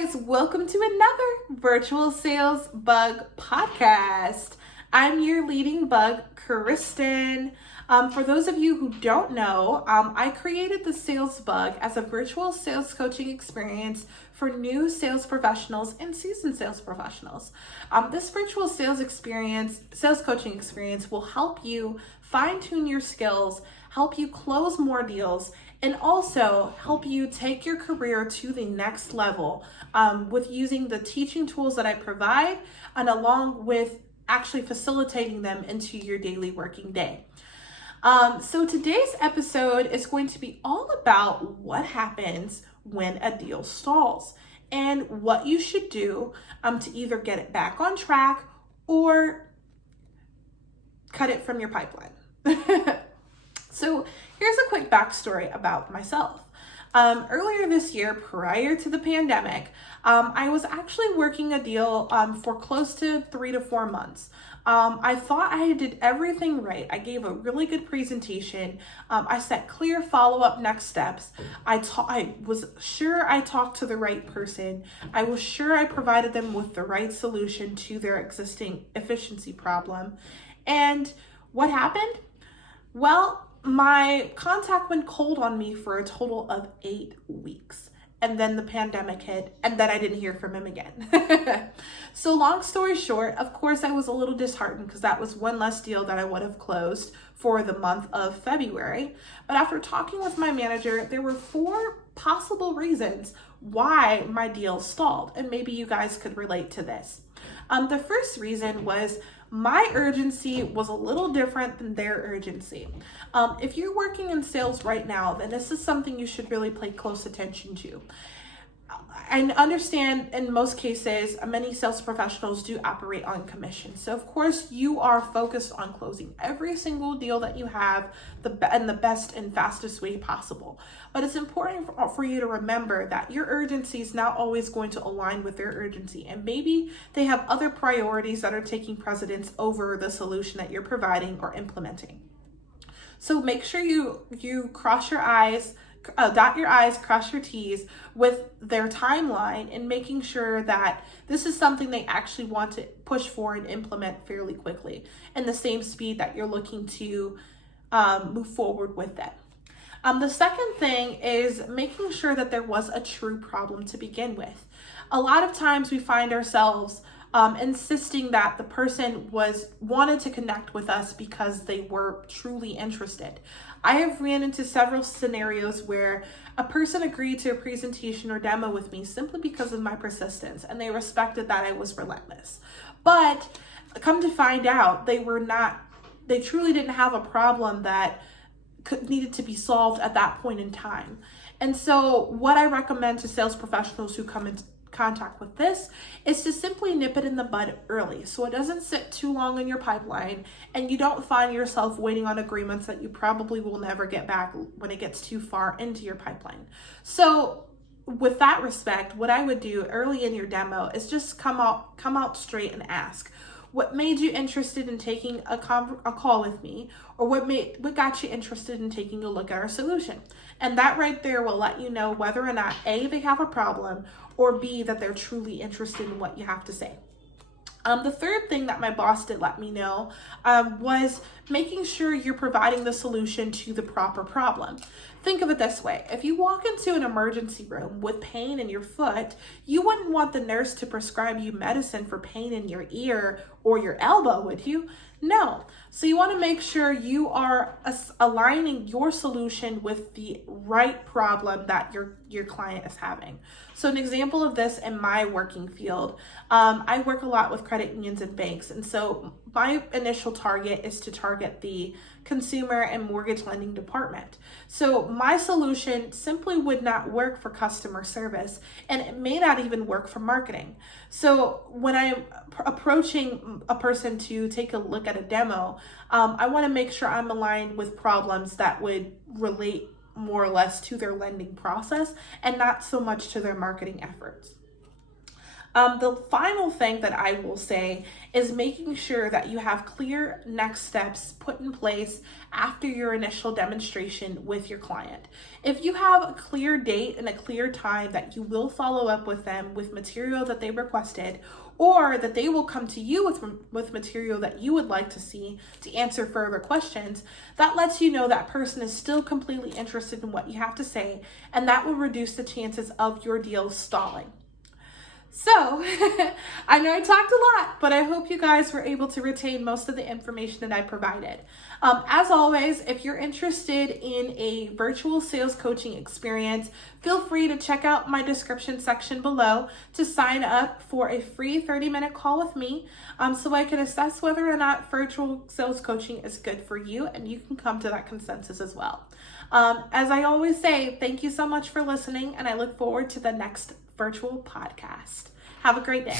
guys, welcome to another Virtual Sales Bug podcast. I'm your leading bug, Kristen. For those of you who don't know, I created the Sales Bug as a virtual sales coaching experience for new sales professionals and seasoned sales professionals. This virtual sales coaching experience will help you fine-tune your skills, help you close more deals, and also help you take your career to the next level with using the teaching tools that I provide and along with actually facilitating them into your daily working day. So today's episode is going to be all about what happens when a deal stalls and what you should do to either get it back on track or cut it from your pipeline. So here's a quick backstory about myself. Earlier this year, prior to the pandemic, I was actually working a deal for close to 3 to 4 months. I thought I did everything right. I gave a really good presentation. I set clear follow-up next steps. I was sure I talked to the right person. I was sure I provided them with the right solution to their existing efficiency problem. And what happened? Well, my contact went cold on me for a total of 8 weeks. And then the pandemic hit, and then I didn't hear from him again. So long story short, of course, I was a little disheartened because that was one less deal that I would have closed for the month of February. But after talking with my manager, there were 4 possible reasons why my deal stalled. And maybe you guys could relate to this. The first reason was my urgency was a little different than their urgency. If you're working in sales right now, then this is something you should really pay close attention to. I understand in most cases, many sales professionals do operate on commission. So of course you are focused on closing every single deal that you have in the best and fastest way possible. But it's important for you to remember that your urgency is not always going to align with their urgency. And maybe they have other priorities that are taking precedence over the solution that you're providing or implementing. So make sure you cross your I's, dot your I's, cross your T's with their timeline and making sure that this is something they actually want to push for and implement fairly quickly and the same speed that you're looking to move forward with them. The second thing is making sure that there was a true problem to begin with. A lot of times we find ourselves insisting that the person wanted to connect with us because they were truly interested. I have ran into several scenarios where a person agreed to a presentation or demo with me simply because of my persistence, and they respected that I was relentless. But come to find out, they truly didn't have a problem that needed to be solved at that point in time. And so what I recommend to sales professionals who come into contact with this is to simply nip it in the bud early so it doesn't sit too long in your pipeline and you don't find yourself waiting on agreements that you probably will never get back when it gets too far into your pipeline. So with that respect, what I would do early in your demo is just come out straight and ask, what made you interested in taking a call with me, or what got you interested in taking a look at our solution? And that right there will let you know whether or not A, they have a problem, or B, that they're truly interested in what you have to say. The third thing that my boss did let me know was making sure you're providing the solution to the proper problem. Think of it this way. If you walk into an emergency room with pain in your foot, you wouldn't want the nurse to prescribe you medicine for pain in your ear or your elbow, would you? No. So you want to make sure you are aligning your solution with the right problem that your client is having. So an example of this in my working field, I work a lot with credit unions and banks. And so my initial target is to target the consumer and mortgage lending department. So my solution simply would not work for customer service, and it may not even work for marketing. So when I'm approaching a person to take a look at a demo, I want to make sure I'm aligned with problems that would relate more or less to their lending process and not so much to their marketing efforts. The final thing that I will say is making sure that you have clear next steps put in place after your initial demonstration with your client. If you have a clear date and a clear time that you will follow up with them with material that they requested, or that they will come to you with material that you would like to see to answer further questions, that lets you know that person is still completely interested in what you have to say, and that will reduce the chances of your deal stalling. So, I know I talked a lot, but I hope you guys were able to retain most of the information that I provided. As always, if you're interested in a virtual sales coaching experience, feel free to check out my description section below to sign up for a free 30-minute call with me, so I can assess whether or not virtual sales coaching is good for you, and you can come to that consensus as well. As I always say, thank you so much for listening, and I look forward to the next virtual podcast. Have a great day.